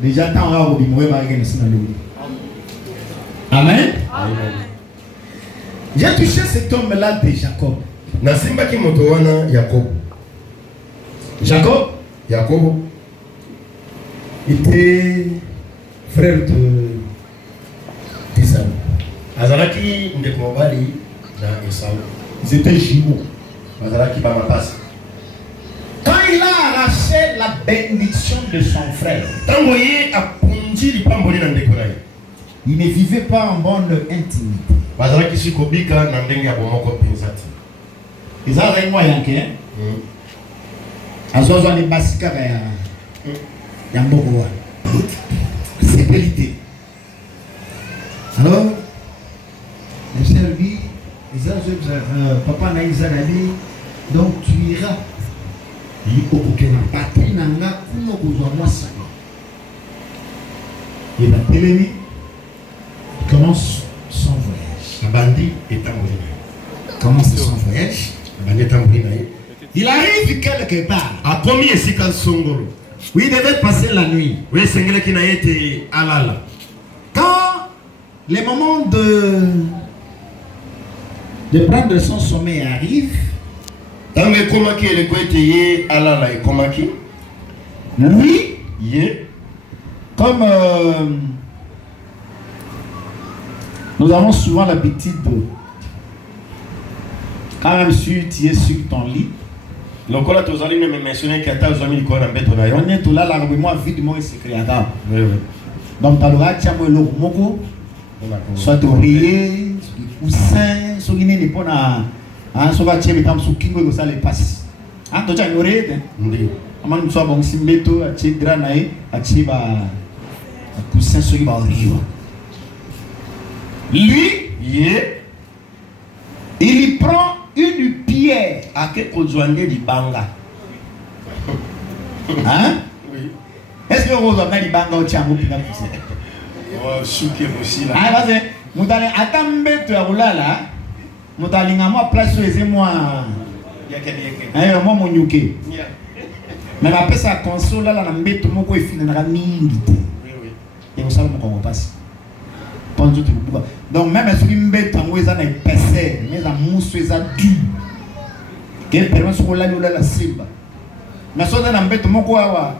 Déjà, tant là, on dit, moi, Amen. J'ai touché cet homme-là de Jacob. Nasimba ki moto wana Jacob. Jacob était frère d'Isaac. Azalaki ndeko mobali na Esau. Ils étaient jumeaux. Azalaki ba mapasi. Quand il a arraché la bénédiction de son frère, Tango ye apunji lipamboli na ndeko na ye. il ne vivait pas en bonne intimité. Bazalaki sikobika na ndenge ya bomoko penzati. Ils avaient moyen que Azozo ni basika ya mboko. C'est qualité. Alors, les servis, papa na Isaac, donc tu iras. Il faut que la patrie n'anga kuno kuzwa mwasa. Et la télémie commence son voyage. Abandi etambolina. Commence son voyage. Abandi etambolina ye. Il arrive quelque part. A komi esika songolo. Oui, il devait passer la nuit. Oui, sengele ki na yete alala. Quand les moments de prendre son sommeil arrive, Tango ekomaki eleko ete ye alala ekomaki. lui, Ye. comme nous avons souvent l'habitude de, quand même si tu es sur ton lit, Lokola tozali me mentionner que ata ozami liko na mbeto na yo. on est tout là, là, moi, vide, moi, c'est créé. Oui. Donc, tu as le moko, soit oreiller, coussin, soit il n'est pas na, soit tu es comme sous kingo, ça les passe. Ah, tu as une oreille, Ndi. amani mso bon simbeto achi granae achi ba coussin sur ba rio. Lui, il prend une pierre Ake kozwande libanga. hein? Oui. Est-ce que vous avez dit banga au tiango pina poussé? Oh, souke aussi là. Ah, parce que mutale atambeto ya kulala mutali ngamwa place eze moi eh moi monyuke mais la pesa console là na mbeto moko efina na mingi te. Oui. Et vous savez comment on passe. Donc même si vous mettez en haut, ça épaisseur, mais la mousse est dure. Quelle permet sur la lune la simba. Mais si vous avez un bête, mon quoi,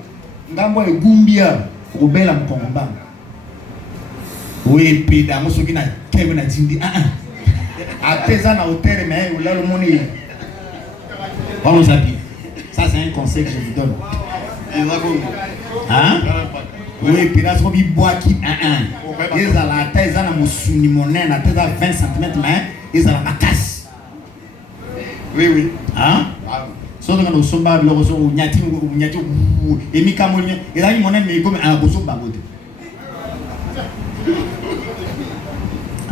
ngambo e gumbia, au bel am combat. Oui, puis dans mon soukina, Kevin a dit à tes ans à hauteur, mais où là le monde est. Vamos à dire. Ça c'est un conseil que je vous donne. Hein? Oui, puis là, ce qu'on dit bois qui ils ont la taille, ils ont la moussuni monnaie, la taille à 20 cm, mais ils ont la casse. Oui. Hein? Sauf que nous sommes pas le ressort ou nyati et mi camonia, et là, ils m'ont dit comme un bosso bagote.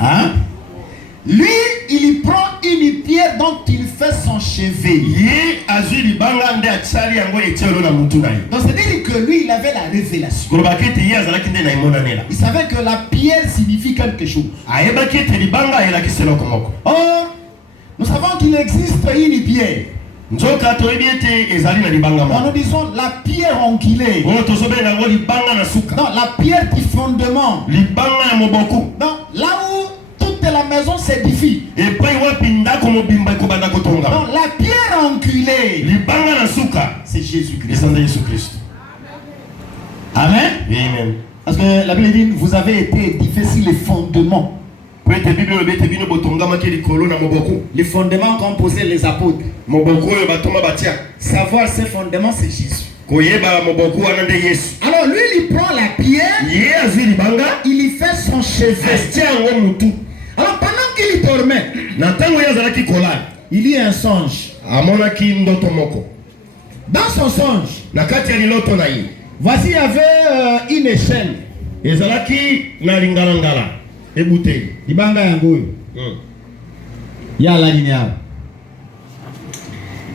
Hein? Lui, il prend une pierre dont il fait son chevet. Donc c'est-à-dire que lui, il avait la révélation. Il savait que la pierre signifie quelque chose. Or, nous savons qu'il existe une pierre. Nous disons la pierre onculée. Non, la pierre du fondement. Non, là où la maison s'édifie. Donc la pierre enculée, c'est Jésus-Christ. Amen. Parce que la Bible dit vous avez été édifiés sur les fondements. Les fondements qu'ont posé les apôtres. Savoir ces fondements, c'est Jésus. Alors lui, il prend la pierre, il y fait son chevet. Alors pendant qu'il dormait, il y a un songe. Dans son songe, voici il y avait une échelle. Ibanga yangoyo. Ya la linéa.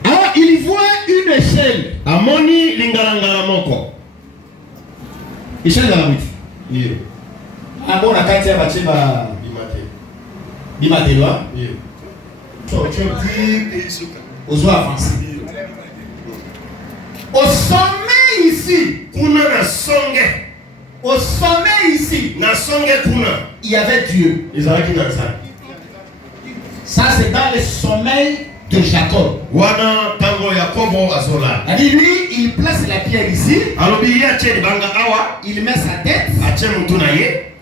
Alors il voit une échelle. Amoni lingalangala moko. Échelle de la route. Ndio. Abo na kati ya bacheba Bimate loi. Ndio. Aux avancés. Au sommet ici, kuna na songe. ici, na songe kuna il y avait Dieu. ezalaki na nzambe. Ça, c'est dans le sommeil de Jacob. Wana tango Yakobo azola. Lui, il place la pierre ici. Alobi ye atie libanga awa, Il met sa tête. atie mutu na ye.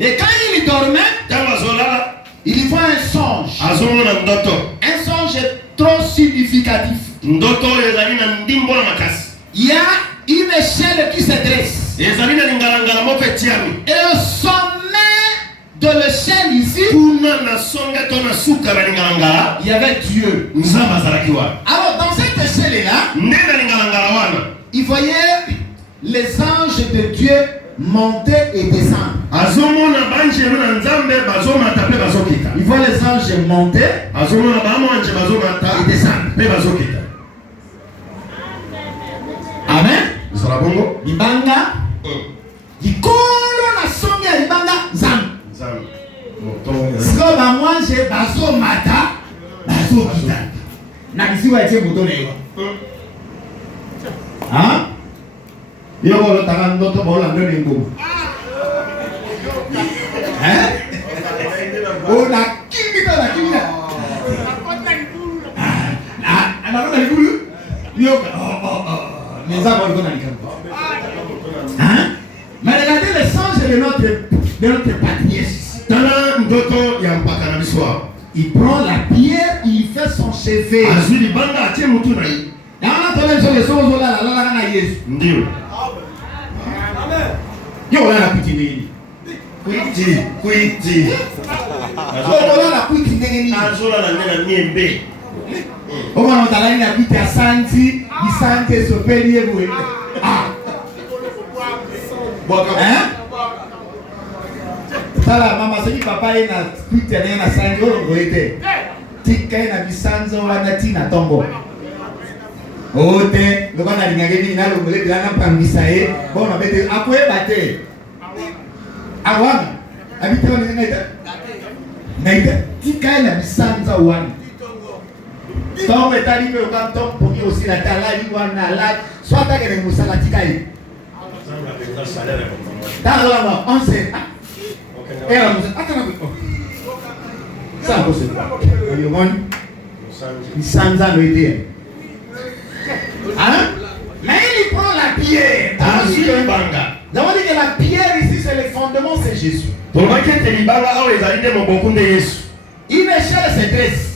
Et quand il dormait, Tango azolala, il voit un songe. azomona ndoto. Un songe trop significatif. Ndoto ezali na ndimbo na makasi. Il y a une échelle qui se dresse. Ezali na lingala moko etiami. Et au sommet de l'échelle ici, Kuna na songe to na suka na lingala, il y avait Dieu. nzamba azalaki wana. Alors dans cette échelle-là, Nde na lingala wana, il voyait les anges de Dieu monter et descendre. azomona banjelo na nzambe bazomata pe bazokita. Il voit les anges monter Azomona bamwanje bazomata et descendre. pe bazokita. Amen. Zala bongo? Libanga, likolo na songe ya libanga nzambe. Nzambe. Moto. Siko ba mwanje bazomata, bazokita. Na bisiwa etie moto na yo. Hein? Yo bolo tanga ndoto bola ndone ngoma. Hein? Oh na kimita. Anaona likulu. Yo les arbres qu'on a dit. Hein? Mais regardez les songes de notre patrier. Tala ndoto ya mpaka na biswa. Il prend la pierre, il fait son chevet. Azwi libanga atie mutu na ye. Et on a tollé sur les songes là, là, Yesu. Ndio. Yo là la petite nini. Kuiti. Yo là la petite nini. Azola na nena niembe. On va dans la ligne à quitter à Santi, il sente se payer vous. Ah. Hein? Ça là, maman, c'est que papa est na quitter na Santi, on va être. Tika na bisanzo wana tina tombo. Ote, le bana lingageni na lo ngole na pambisa e, bon on bete akwe bate. Awana, habite on ngaita. Ngaita, tika na bisanzo wana. Tombe tali pe okam tom poki aussi la talali wana la, soit ta kene musala tika yi. Tala wa 11. Et on attends. Ça va se faire. You want? Sanza le dit. Hein? Mais il prend la pierre. Azwi libanga. Nous avons dit que la pierre ici, c'est le fondement, c'est Jésus. Tolobaki ete libanga awa ezali nde moboko nde Yesu. Une échelle se dresse.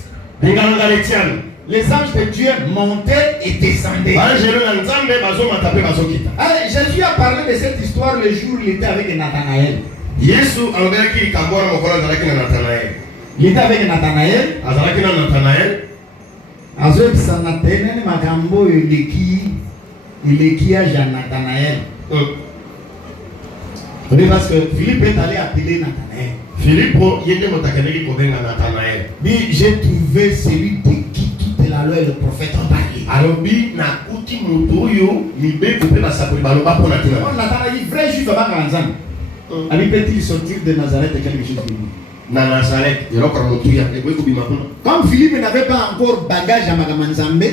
Lingala letiami. Les anges de Dieu montaient et descendaient. Banjelo na nzambe bazomata pe bazokita. Allez, Jésus a parlé de cette histoire le jour où il était avec Nathanaël. Yesu alobelaki likambo wana mokolo azalaki na Nathanael. Il était avec Nathanaël. Azalaki na Nathanael. Azobisa Nathanaël makambo eleki ya Nathanaël. Oui, parce que Philippe est allé appeler Nathanaël. Philippe yende motakaneli kobenga Nathanael. Mais j'ai trouvé celui de qui toute la loi et le prophète ont parlé. Alobi na kuti mutu oyo mibeko pe basakoli baloba pona tina. On Nathanaël, vrai juif avant Ganzan. Ali peut-il sortir de Nazareth et quelque chose de lui? Na Nazareth, eloko mutu ya eko bima kuna. Comme Philippe n'avait pas encore bagage à Magamanzambe,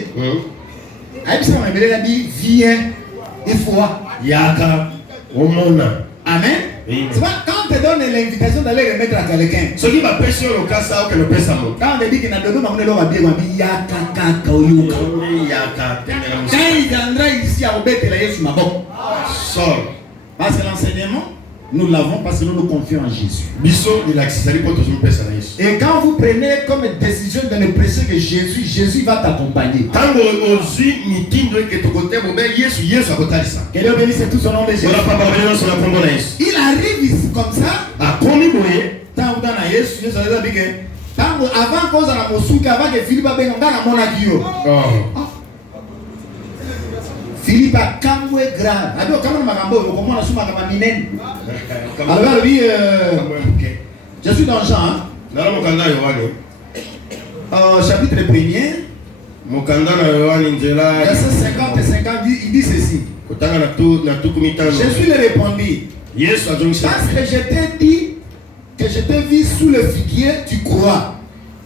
Aïbisa m'a dit viens et foi. Yaka omona. Amen. C'est pas quand on te donne l'invitation d'aller remettre à quelqu'un. Ce qui va pêcher au cas ça que le pêche à moi. Quand on te dit qu'il n'a pas de nom, on va bien yaka kaka oyuka. Yaka. Quand il viendra ici à Obet et la Yesu mabok. Sors. Parce que l'enseignement, nous l'avons parce que nous nous confions en Jésus. Biso il a accès pour tous nous pêcher à Yesu. Et quand vous prenez comme décision de ne prêcher que Jésus va t'accompagner. Quand on ozui mitindo que to côté bobe Yesu akotalisa. Que Dieu bénisse tout son nom de Jésus. Voilà papa bénisse sur la combo na Yesu. Il arrive ici comme ça. A komi boye. Tant dans la Yesu, Yesu a dit que tant avant cause à la mosuka avant que Philippe a béni dans la monakio. Philippe a kamwe grave. Ado kamwe makambo comment on suma kama minen. Alors lui je suis dans Jean. Dans mokanda Yohane. Chapitre 1er. Mokanda na Yohane njela. Verset 50 et 50 il dit ceci. Kotanga na tout kumitano. Jésus lui répondit. Yesu azongisa. Parce que je t'ai dit que je te vis sous le figuier, tu crois.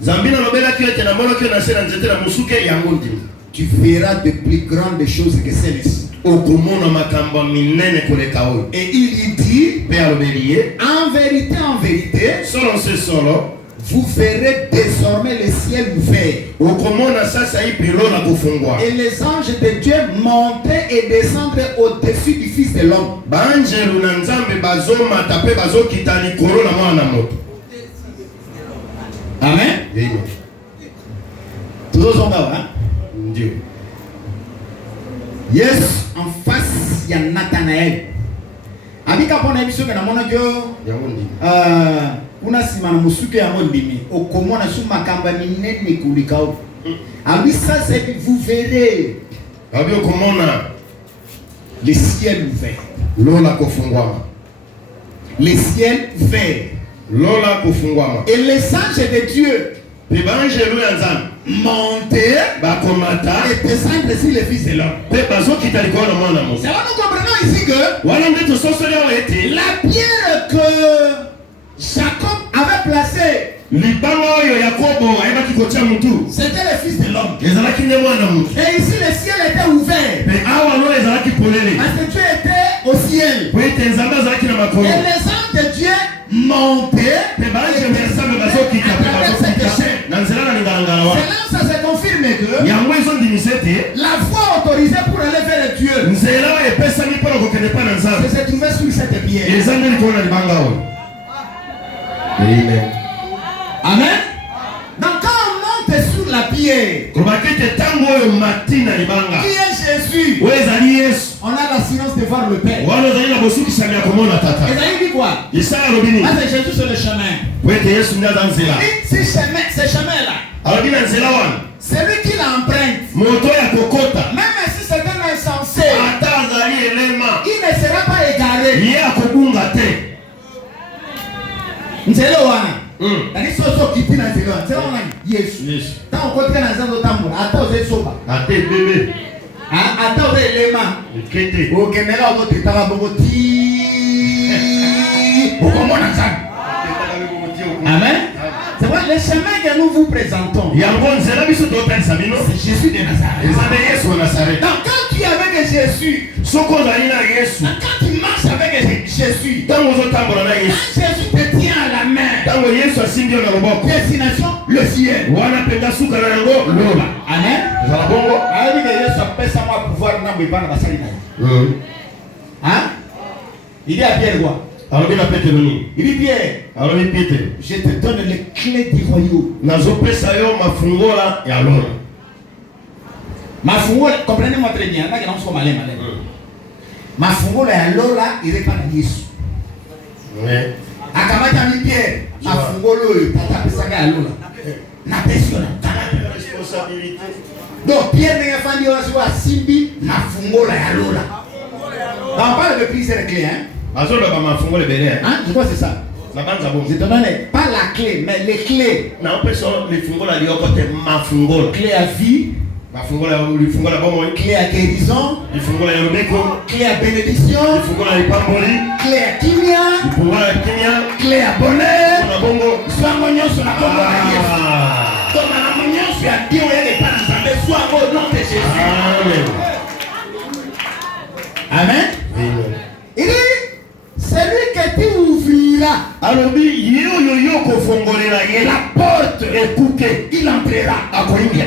Zambina lobela ki ete na mono ki na sera nzete na musuke yango ndimi. Tu feras de plus grandes choses que celles-ci. okomona makambo minene koleka oyo. Et il dit, Père Bélier, en vérité, solo se solo, vous verrez désormais le ciel ouvert. okomona sasa hii pilo na kufungwa. Et les anges de Dieu montaient et descendaient au-dessus du Fils de l'homme. Banjelu na nzambe bazomata pe bazokita likolo na mwana moto. Amen. Amen. Tous ensemble, hein? Dieu. Yes, en face, il y a Nathanaël. Abika pona biso ke na mona kyo kuna sima na musuke ya mondimi okomona su makamba minene kulikao. Abi ça c'est vous verrez. Abi okomona le ciel ouvert. Lola kufungwama. Le ciel ouvert. Lola kufungwama. Et les anges de Dieu pe banjelu ya nzambe monter bakomata et descendre sur le Fils de l'homme. pe bazokita likolo na mwana moto. C'est là nous comprenons ici que wana nde tososoli awa ete la pierre que Jacob avait placée, libanga oyo Yakobo ayebaki kotia mutu c'était le Fils de l'homme. ezalaki nde mwana moto. Et ici le ciel était ouvert. pe awa no ezalaki polele Parce que Dieu était au ciel. po ete nzambe azalaki na Et makolo les anges de Dieu montaient pe banjelu ya nzambe bazokita pe bazokita na nzela na lingala wana. c'est là ça se confirme que yango ezondimisa ete la voie autorisée pour aller vers Dieu nzela oyo epesami mpona kokende mpa na nzambe se trouvait sur cette pierre. eza nde likolo na libanga oyo. Amen. Amen. Donc quand on monte sur la pierre, kolobaki ete ntango oyo mati na libanga qui est Jésus, oyo ezali yesu on a l'assurance de voir le Père. wana ozali na bosukisami ya komona tata. Et ça dit quoi? isaya alobi nini? Ah, c'est Jésus sur le chemin. po ete yesu nde aza nzela. Ce chemin-là, alobi na nzela wana celui qui l'emprunte, moto ya kokota même si c'est un insensé, ata azali elema il ne sera pas égaré. ye akobunga te. Nzela wana. Tani soso kiti na nzela wana. Nzela wana Yesu. Yesu. Tant kotika na nzela tambula, ata oze soba. ate bebe Ata oze elema. ekete Okemela ozo tetaka bongo ti. Okomona nzambe. Amen. C'est vrai, le chemin que nous vous présentons, yango nzela biso topesa bino c'est Jésus de Nazareth. eza nde yesu wa nazareti. Donc quand tu es avec Jésus, soki ozali na yesu quand tu marches avec Jésus, ntango ozotambola na yesu quand Jésus te tient à la main, ntango yesu asimbi yo na loboko destination le ciel. wana mpenza suka na yango lola Amen. ezala bongo. Alors que Jésus appelle ça moi pouvoir na bébana basali na. Hein? Il dit à Pierre quoi? alobi na petelo nini? Il dit Pierre, alobi petelo je te donne les clés du royaume. nazopesa yo mafungola ya lola. Mafungola, comprenez-moi très bien, là que nous sommes allés malais. Mafungola ya lola il répand à Yesu. Ouais. Akamata mi Pierre, mafungolo yo tata pesaka ya lola. Na pesio na tala. Responsabilité. Donc Pierre n'est pas dit wa simbi mafungola ya lola. On parle de plusieurs clés hein. azoloba mafungola ebele Hein, je crois que c'est ça. na banza bongo. Je te donne pas la clé, mais les clés. naopesa lifungola lioko te mafungola. Clé à vie, lifungola bomoi, clé à guérison, lifungola ya lobeko, clé à bénédiction, lifungola ya lipamboli, clé à kimia, lifungola ya kimia, clé à bonheur. na bongo Sois nyonso na kombo na Yesu. Donc na nyonso ya Dieu yele pa nzambe soit au nom de Jésus. Amen. Il dit celui que tu ouvriras alobi ye oyo yo kofongolela ye la porte ekuke il entrera. akoingia.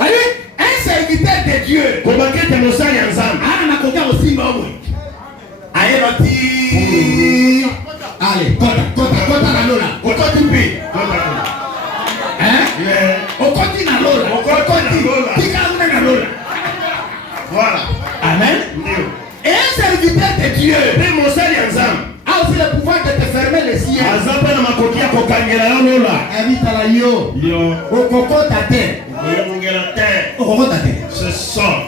Allez, un serviteur de Dieu. kobaki ete mosali ya nzambe Anakoka osimba omwe. Ayeloti. Allez, kota na lola. Okoti mpe. Hein? Okoti na lola. Okoti. Tika na lola. voilà. Amen. ndio Et un serviteur de Dieu pe mosali ya nzambe a aussi le pouvoir de te fermer les yeux. aza mpe na makoki ya kokangela yo lola Invitala yo. yo Okokota te. oyongela te Okokota te. ce sort.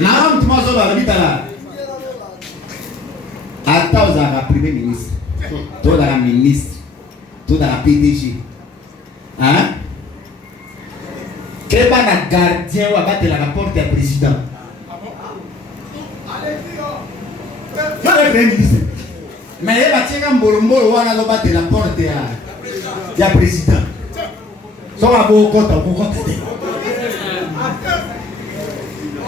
Na mtu mazo ba invitala. Ata ozaka premier ministre. Toda la ministre. Toda la PDG. Hein? Keba na gardien wa batela la porte ya président. Mais il va tirer un bolombo wana lo batela la porte ya président. So abo kota te.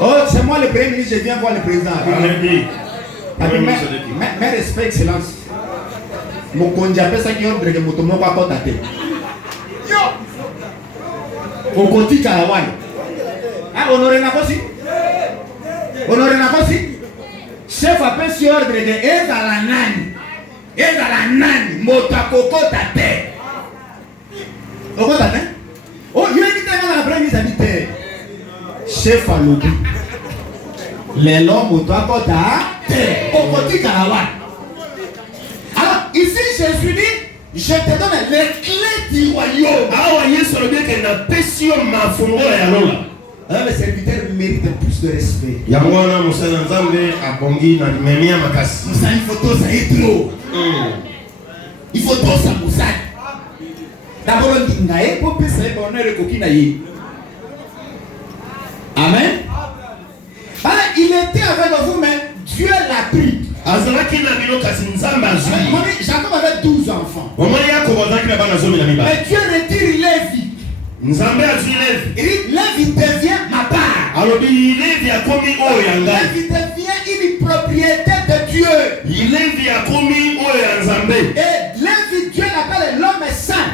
Oh, c'est moi le premier ministre, je viens voir le président. Mais respect, excellence. Mon conduit appelle ça qui est ordre de mon tomo pas contacté. Au côté Kalawan. Ah, honoré Nakosi. Honoré Nakosi. Chef appelle sur ordre de Ezalanani. Ezalanani. Motakoko tate. Oko tate? Oh, il y a une la première mise à l'ité. Chef à l'oubli. Les longs motakoko tate. Au côté Kalawan. Alors, ici, Jésus dit, je te donne les clés du royaume. Ah, ouais, sur le bien qu'il n'a pas si on m'a fondé à l'eau. Alors, le serviteur mérite plus de respect. Yamwana Moussana Nzambe a bongi na memia makasi. Moussa, il faut tout ça, il trop. Il faut tout ça, Moussa. D'abord, on dit, naïe, pour que ça ait bonheur et coquille naïe. Amen. Alors, il était avec vous, mais Dieu l'a pris. Jacob avait 12 enfants. Mais Dieu retire Lévi. Lévi devient ma part. Lévi devient une propriété de Dieu. Et Lévi, Dieu l'appelle l'homme saint.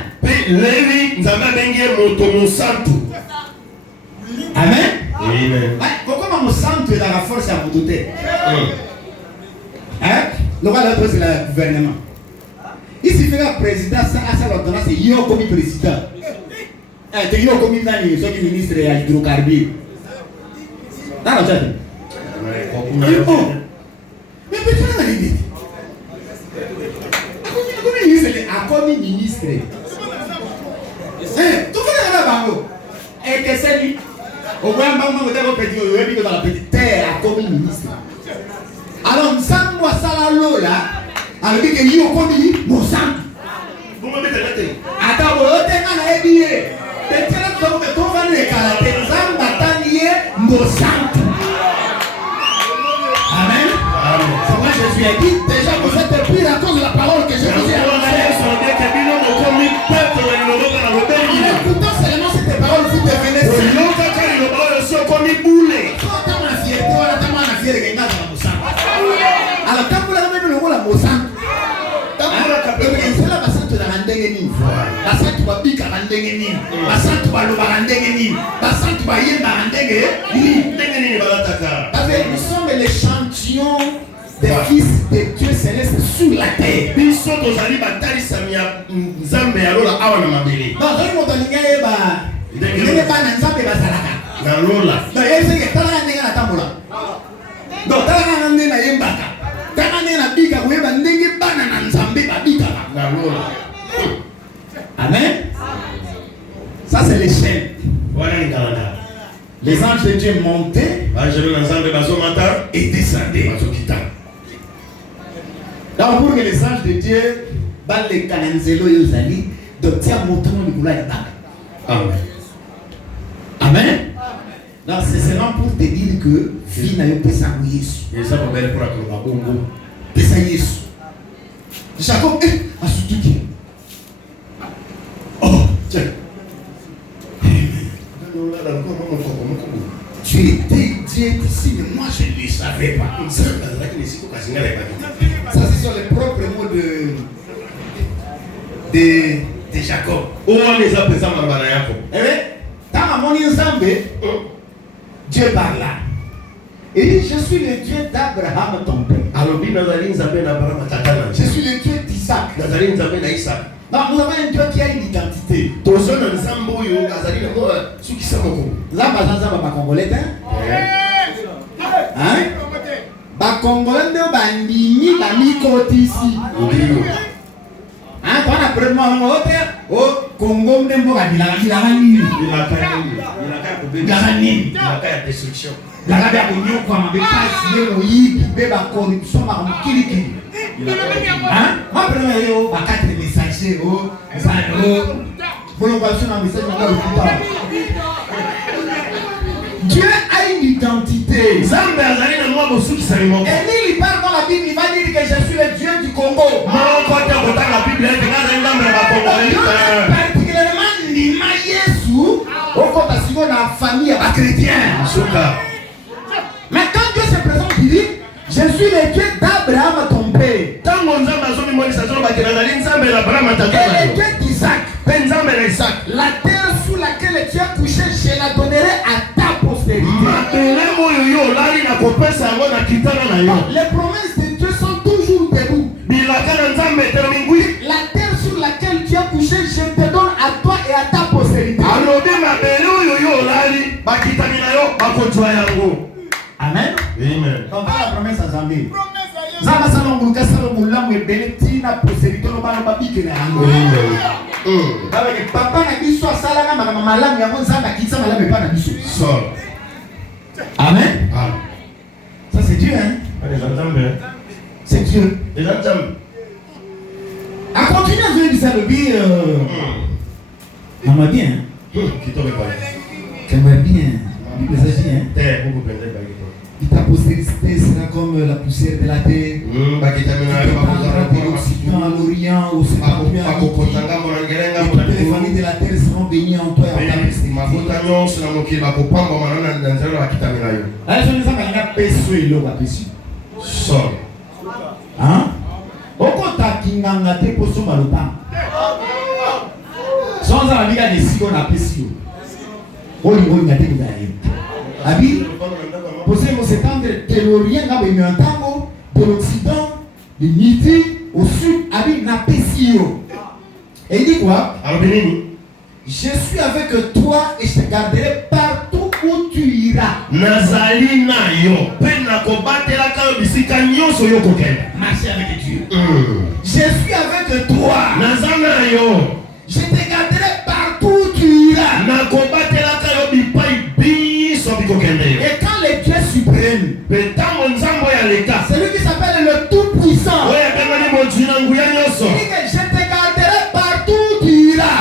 Amen. Pourquoi mon sang est dans la force à vous douter? Le roi de c'est le gouvernement. Il suffit que le président a l'ordonnance, c'est Yo comme président. C'est Yo comme ministre de l'hydrocarbure. Dans le chat. Mais peut-être pas l'idée. Comme ministre. Tout le monde est et que c'est lui. Au moins, on va dans la petite terre comme ministre. Alors, nous sommes moi ça là, alors que nous sommes mon sang. Attends, vous êtes un habillé. Peut-être que vous allez les caractères, nous sommes bataillés mon sang. Amen. C'est moi Jésus a dit, déjà vous êtes pris à cause de la parole que je vous ai annoncée. En écoutant seulement cette parole, vous devenez saint. Alors, quand vous avez le rôle à Mozambique, c'est là que tu as rendez-vous. Tu vas piquer rendez-vous. Tu vas le rendez-vous. Tu vas y rendez-vous. Parce que nous sommes l'échantillon des fils de Dieu céleste sur la terre. Non, je ne Amen. Ça c'est l'échelle. Les anges de Dieu montaient et descendaient. Donc pour que les anges de Dieu battent les cananzelo et aux alliés, donc tiens mon tour de boulot. Amen. Amen. Donc c'est seulement pour te dire que vie n'a pas s'ennuyer. Et ça va faire pour la bongo. Ça y est. Jacob a soutenu. Oh, tiens. Tu étais Dieu ici, mais moi je ne le savais pas. Ça c'est sur les propres mots de Jacob. Où on les a présents dans la Jacob. Eh bien, dans mon ensemble, Dieu parla. Et dit, je suis le Dieu d'Abraham ton père. Je suis le Dieu d'Isaac. Non, nous avons un Dieu qui a une identité. Là, pas congolais, hein? Ba congolais de bandini, ba mikoti ici. Hein, quand on a pris au Congo, on a dit la destruction. La rabia konyo kwa mabekasi leo hivi beba corruption ma mkiliki. Hein? Moi prends yo ba quatre messages oh, ça oh. Prolongation d'un message dans le coupa. Dieu a une identité. Et il parle dans la Bible, il va dire que je suis le Dieu du Congo. Particulièrement Nima Yesu, au compte de la famille chrétienne. Il dit, je suis le Dieu d'Abraham ton père. Et le Dieu d'Isaac. La terre sous laquelle tu as couché, je la donnerai à ta postérité. Les promesses de Dieu sont toujours debout. La terre sur laquelle tu as couché, je te donne à toi et à ta postérité. Amen. Amen. Donc la promesse à Zambie. Zama salongo kasalo mulamu ebeleti na postérité no bana babike na yango. Avec papa na biso asala na mama malamu yango nzamba kitsa malamu pa na biso. Amen. Ça c'est Dieu hein. C'est Dieu. A continuer à dire ça le bien. Maman bien. Qu'aimerait bien. Bible ça dit hein. Et ta postérité sera comme la poussière de la terre. De l'Occident à l'Orient, au septentrion à midi. Et toutes les familles de la terre seront bénies en toi et en ta postérité. Allez, je dis ça, peso et l'eau à peso. Hein? Okota kinganga te poso maloba. Sans la vie à des si on a peso. On y voit ngate kudaye. Abi posez-moi s'étendre de l'Orient de l'Occident, du Midi au Sud, avec na pesio. Et il dit quoi? Je suis avec toi et je te garderai partout où tu iras. Nazali na yo, pena kobatela ka bisika nyoso yo kokenda. Marcher avec Dieu. Je suis avec toi. Nazana yo. Je te garderai partout où tu iras. Na kobatela ka yo bipai biso bikokende. Et quand le Dieu suprême, c'est lui qui s'appelle le Tout-Puissant, il dit que je te garderai partout où tu iras.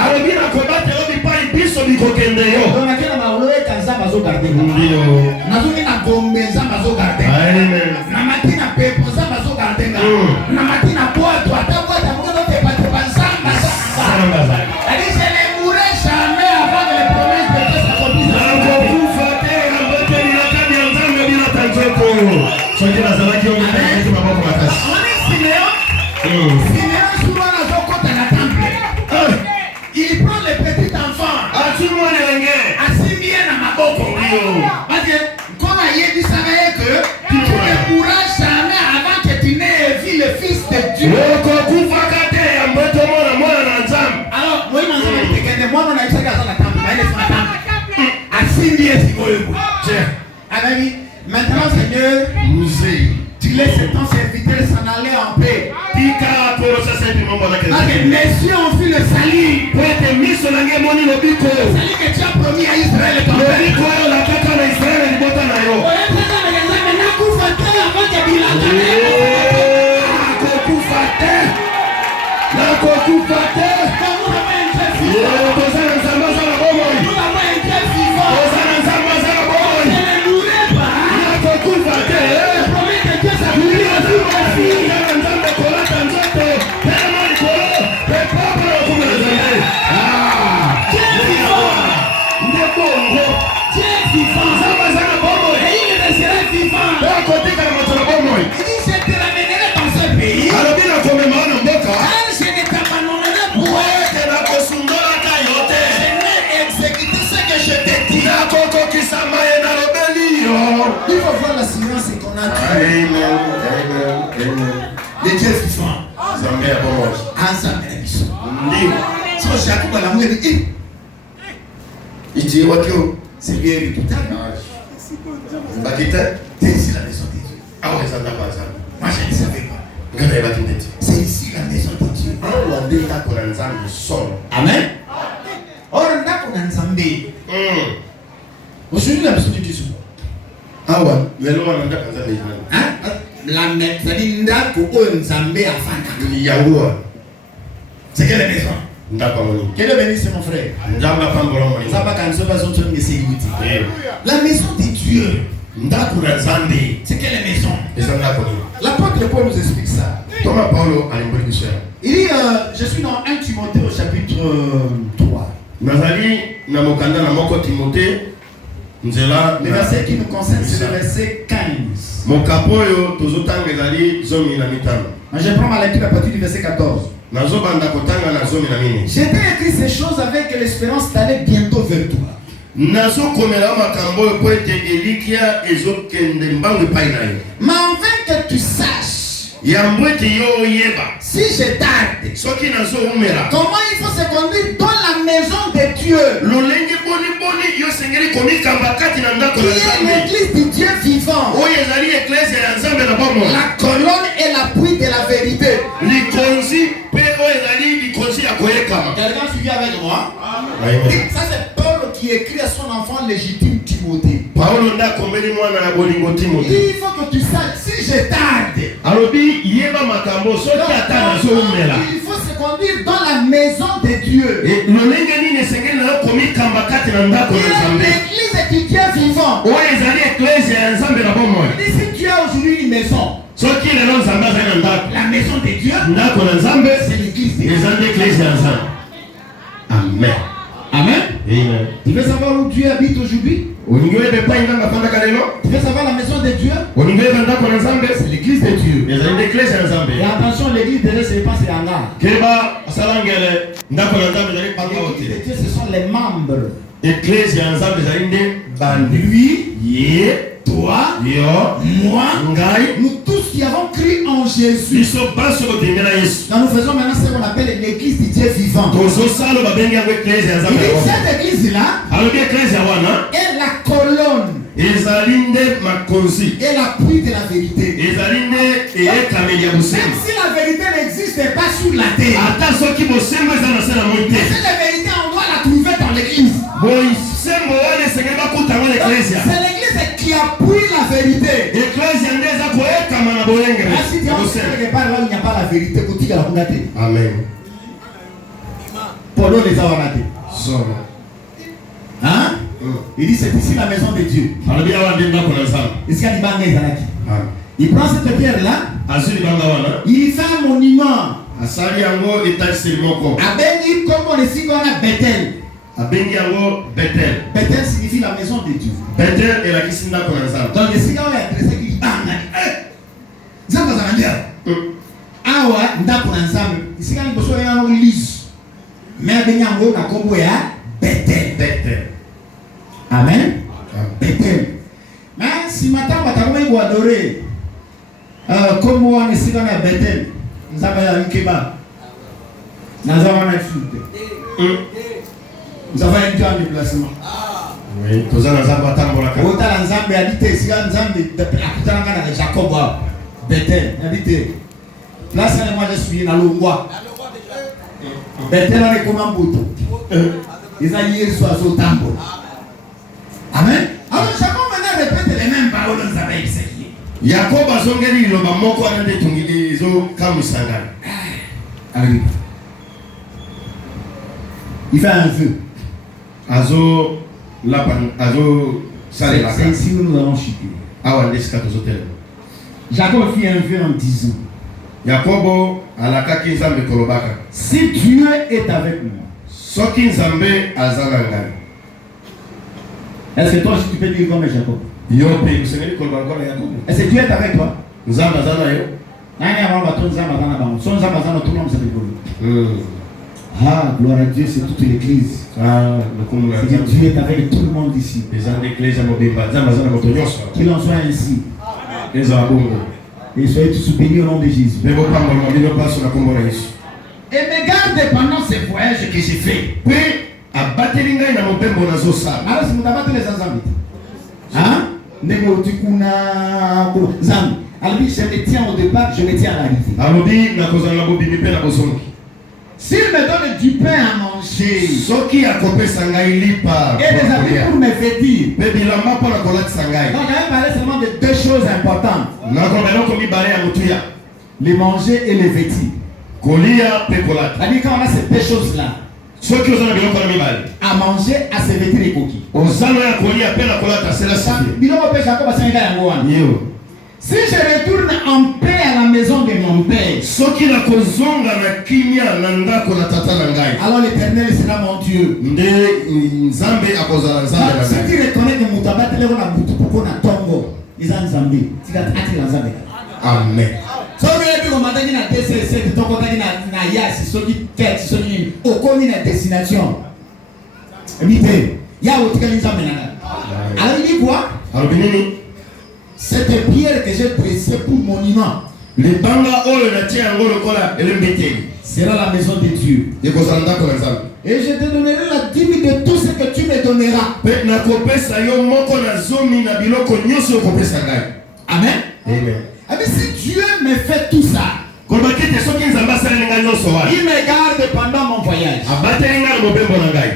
Il prend les petits enfants, assis bien à ma boca. Parce que quand il a dit ça, que tu ne pourras jamais avant que tu n'aies vu le Fils de Dieu. Alors, moi, on a dit assis bien si maintenant, Seigneur, tu laisses ton serviteur s'en aller en paix. Parce que les cieux ont vu le salut. Le salut que tu as promis à Israël. Il faut voir la silence et qu'on a Dieu. Les dieux vivants. Ensemble, so Jacob a l'amour dit, il dit, c'est bien le tout à l'heure. C'est ici la maison de Dieu. Moi je ne savais pas. C'est ici la maison de Dieu. Amen. Or, on a un Zambé. Aujourd'hui, la maison de Dieu. Ah ouais. La maison Zambé a fait. C'est quelle maison? Quelle maison, mon frère? La maison de Dieu. C'est quelle maison? L'apôtre Paul nous explique ça. Il dit, je suis dans 1 Timothée au chapitre 3. Le verset qui nous concerne, c'est le verset 15. Je prends ma lecture à partir du verset 14. J'ai écrit ces choses avec l'espérance d'aller bientôt vers toi. Mais enfin que tu saches, si je tarde, comment il faut se conduire dans la maison de Dieu, qui est l'église du Dieu vivant, la colonne et l'appui de la vérité. Quelqu'un suivi avec moi? Ça c'est Paul qui écrit à son enfant légitime Timothée. Il faut que tu saches, si je tarde, il faut se conduire dans la maison de Dieu. L'église du Dieu vivant. Si tu as aujourd'hui une maison, la maison de Dieu, c'est l'église de Dieu. Amen. Amen. Tu veux savoir où Dieu habite aujourd'hui? Tu veux savoir la maison de Dieu? C'est l'église de Dieu. Et attention, l'église de Dieu, ce n'est pas ses hangars. L'église de Dieu, ce sont les membres. Lui, toi, moi, nous tous qui avons cru en Jésus. Quand nous faisons maintenant ce qu'on appelle l'église du Dieu vivant. Cette église-là est la colonne et l'appui de la vérité. Même si la vérité n'existe pas sur la terre, mais cette vérité, on doit la trouver dans l'église. C'est l'église qui appuie la vérité. Si tu as quelque part là où il n'y a pas la vérité, Amen. Pour nous les avoir ratés. Hein? Il dit c'est ici la maison de Dieu. Il prend cette pierre là, il fait un monument. Abengi comme on est qu'on a Bethel. Bethel signifie la maison de Dieu. Donc ici quand on est adressé qui awa ndako na nzambe ici quand on est en l'église. Mais abenyango na kombo ya Bethel. Amen. Bethel. Mais si maintenant on va adorer comme on est ici dans Bethel, nous avons un kebab. Nous avons un food. Nous avons un temps de déplacement. Oui, tous les gens Autant l'ensemble habité, si l'ensemble de Jacob, Bethel, habité. Là, c'est moi je suis dans l'Ongwa. Bethel, on est comme un bouton. Ils ont hier soir au tambour. Amen. Alors, Jacob maintenant répète les mêmes paroles dans sa veille. Jacob a zongeli loba moko anande tungili zo kamusanga. Arrive. Il fait un vœu. Azo c'est ici où nous allons chuter. Jacob fit un vœu en disant, si Dieu est avec moi, est-ce que toi aussi tu peux dire comme Jacob? Est-ce que Dieu est avec toi? Ah, gloire à Dieu, c'est toute l'église. Dieu est avec tout le monde ici. Qu'il en soit ainsi. Et soyez tous bénis au nom de Jésus. Et me garde pendant ces voyages que j'ai fait. Alors, si vous avez les ensembles, hein? Je me tiens au départ, je me tiens à l'arrivée. S'il me donne du pain à manger et des habits pour me vêtir, donc je vais parler seulement de deux choses importantes. Les manger et les vêtir. C'est-à-dire quand on a ces deux choses-là, à manger, à se vêtir et coquilles. Si je retourne en paix à la maison de mon père, soki na kozonga na kimia na ndako na tata na ngai, alors l'Éternel sera mon Dieu. nde nzambe akozala nzambe na Si ngai. tu reconnais que Moutabate lève la boutique pour na tongo, ils ont Nzambe. Tu vas attirer Nzambe. Amen. So we bi komanda ni na DCC to kota ni na yasi so ki ket so ni okoni na destination. Mite, ya otika ni Nzambe na. Alors il dit quoi? Alors binini, Cette pierre que j'ai dressée pour monument libanga oyo na tia yango lokola elembeteli sera la maison de Dieu. ekozala ndako na nzambe. Et je te donnerai la dîme de tout ce que tu me donneras. Mpe nakopesa yo moko na zomi na biloko nyonso okopesa ngai. Amen. Amen. Mais si Dieu me fait tout ça, kolobaki te soki nzambe asaleli ngai nyonso wana, il me garde pendant mon voyage. abateli ngai na mobembo na ngai.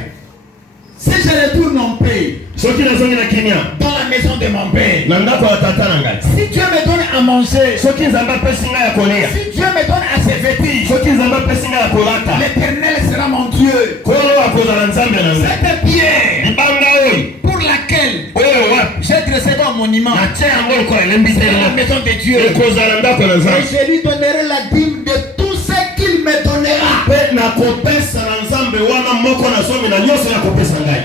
Si je retourne en paix Soki nazongi na kimia dans la maison de mon père, na ndako ya tata na ngai, si Dieu me donne à manger, soki nzambe apesi ngai ya kolia, si Dieu me donne à se vêtir, soki nzambe apesi ngai ya kolata, l'Éternel sera mon Dieu. kolo akozala nzambe na ngai. Cette pierre Libanga oyo pour laquelle oyo wapi j'ai dressé comme monument natia yango lokola c'est la elembiteli maison de Dieu. ekozala ndako na Et nzambe. je lui donnerai la dîme de tout ce qu'il me donnera. Mpe nakopesa na nzambe wana moko na zomi na nyonso nakopesa ngai.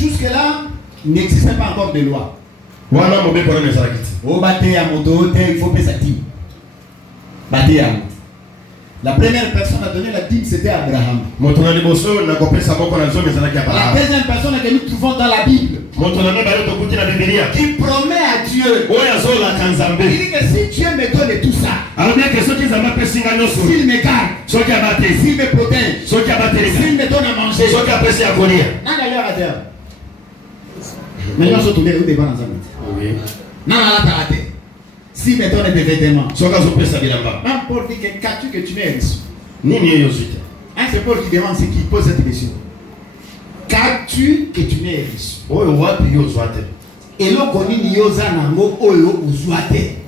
Jusque-là, il n'existait pas encore de loi. Wana mobeko na ezalaki te. Au bâté à moto, il faut payer sa dîme. Bâté à moto. La première personne à donner la dîme, c'était Abraham. Moto na liboso nakopesa moko na zomi ezalaki La Abraham. deuxième personne que nous trouvons dans la Bible, Moto na mibale tokuti na Biblia qui promet à Dieu, oyo azolaka il nzambe dit que si Dieu me donne tout ça, alobi eke soki nzambe apesi ngai nyonso, s'il me garde, soki abateli, s'il me protège, soki abateli s'il ngai, me donne à manger, soki apesi ya kolia. n'a qu'à à terre. Mais nous sommes tombés au débat dans un Oui. n'a qu'à la terre. S'il me donne des vêtements, Soki azopesa bilamba même Paul dit que qu'as-tu que tu m'aies reçu? nini oyo ozwi te. Hein, c'est Paul qui demande, c'est qui pose cette question. Qu'as-tu que tu m'aies reçu? Oyo wapi yo ozwa te. Et l'on connaît Nioza Nango Oyo Ouzouate.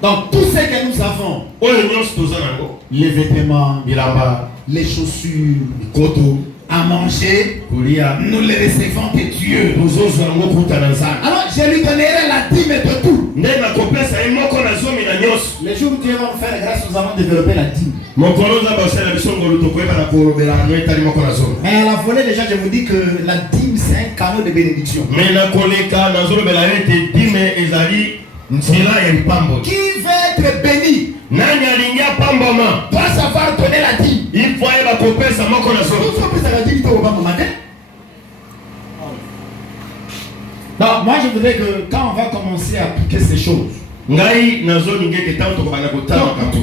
Donc tout ce que nous avons, Oyo nyonso toza nango, les vêtements, bilamba, les chaussures, koto, à manger, kolia, nous les recevons de Dieu. tozozwa yango kuta na nzambe. Alors je lui donnerai la dîme de tout. Nde nakopesa ye moko na zomi na nyonso. Les jours où Dieu va nous faire grâce, nous avons développé la dîme. Mokolo nzambe osala biso ngolu tokoyeba na kolobela no etali moko na zomi. Mais à la volée déjà, je vous dis que la dîme c'est un canot de bénédiction. Me nakoleka nazolobela ye ete dime ezali nzela ya mpambo. Qui veut être béni Nani alingi apambama doit savoir donner la dîme. il faut ayeba kopesa moko na zomi. Il faut que ça la dîme au bas matin. Donc moi je voudrais que quand on va commencer à appliquer ces choses, Ngai nazolingi eke ntango tokobanda kotala makambo.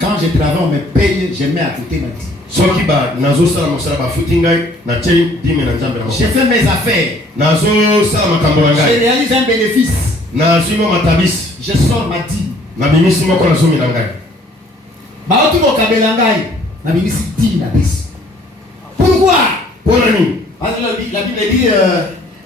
quand je travaille, on me paye, je mets à côté ma dîme. Soki ba nazosala mosala bafuti ngai natie dime na nzambe na moko. Je fais mes affaires. Nazosala makambo na Je ngai. réalise un bénéfice. Nazwi mo matabisi. Je sors ma dîme. Nabimisi moko na zomi na ngai. Baotu kokabela ngai, nabimisi dîme na bisi. Pourquoi? Mpona nini? Parce que la Bible dit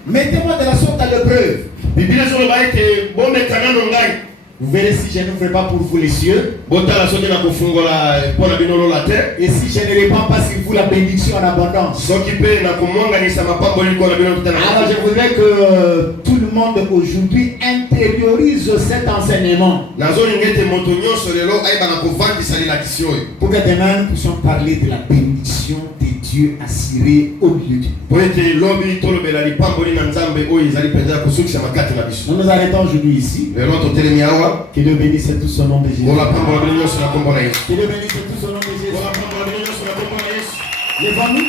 mettez-moi de la sorte à l'épreuve. Biblia ezoloba ete bomekana no ngai. Vous verrez si je ne ferai pas pour vous les cieux. Botala soki nakofungola mpona bino lola te. Et si je ne répands pas sur vous la bénédiction en abondance. Soki mpe nakomwanganisa mapamboli mpona bino tuta na. Alors je voudrais que tout le monde aujourd'hui intériorise cet enseignement. Nazolinga ete moto nyonso lelo ayeba na kovandisa lelakisi oyo. Pour que demain nous puissions parler de la bénédiction de Dieu assurée au milieu de nous. Po ete lobi tolobela lipamboli na nzambe oyo ezali mpenza kosukisa makati na biso. Nous nous arrêtons aujourd'hui ici. Lelo totelemi awa. Que Dieu bénisse tout son nom de Jésus. Bola pambola bino nyonso na kombo na Yesu. Que Dieu bénisse tout son nom de Jésus. Bola pambola bino nyonso na kombo na Yesu. Levons-nous.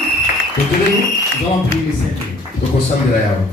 Totelemi Nous allons prier le Seigneur. tokosambela yawe.